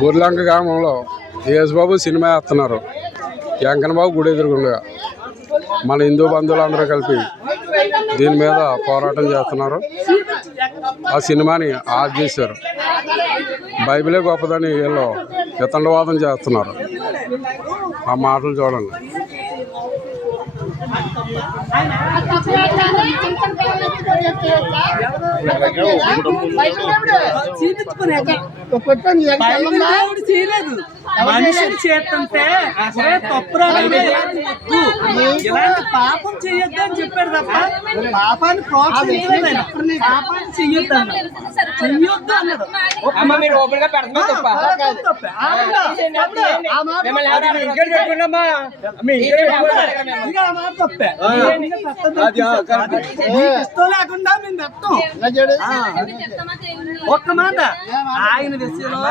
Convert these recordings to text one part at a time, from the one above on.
బుర్లంక గ్రామంలో యేసుబాబు సినిమా వేస్తున్నారు. వెంకన్నబాబు గుడి ఎదురుగుండగా మన హిందూ బంధువులందరూ కలిపి దీని మీద పోరాటం చేస్తున్నారు. ఆ సినిమాని ఆఫ్ చేశారు. బైబిలే గొప్పదని వీళ్ళు వితండవాదం చేస్తున్నారు. ఆ మాటలు చూడండి. మనిషిని చేస్తుంటే ఇలాంటి పాపం చెయ్యొద్దు అని చెప్పాడు తప్ప పాపాన్ని ప్రోత్సహించలేదు. పాపాన్ని చెయ్యొద్దు అన్నాడు. చెయ్యొద్దు అన్నాడు. లేకుండా మేము చెప్తాం. ఒక్క మాట ఆయన విషయంలో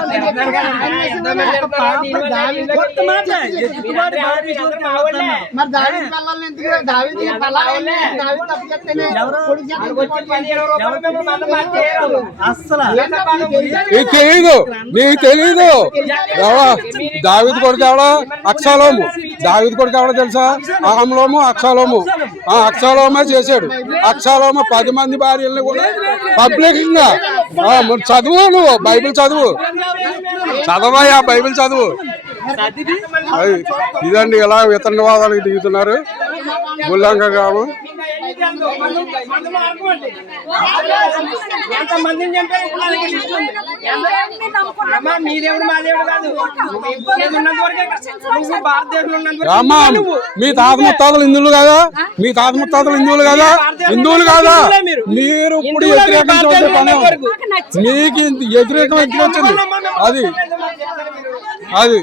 తెలీదు, నీకు తెలీదు. దావీదు కొడుకు ఎవడా? అక్సాలోము. దావీదు కొడుకు ఎవడో తెలుసా? అహంలోము, అక్సాలోము. అక్సాలోమే చేశాడు. అక్సాలోము 10 మంది భార్యల్ని కూడా పబ్లిక్ గా చదువు. నువ్వు బైబిల్ చదువు, చదవయా బైబిల్ చదువు. ఇదండి ఇలా వితండవాదానికి దిగుతున్నారు బుల్లంక గ్రామం. రామా, మీ తాత ముత్తాతలు హిందువులు కదా? మీ తాత ముత్తాతలు హిందువులు కదా? హిందువులు కాదా? మీరు ఇప్పుడు వ్యతిరేకం చూసే పని మీకు వ్యతిరేకం ఎందుకు వచ్చింది? అది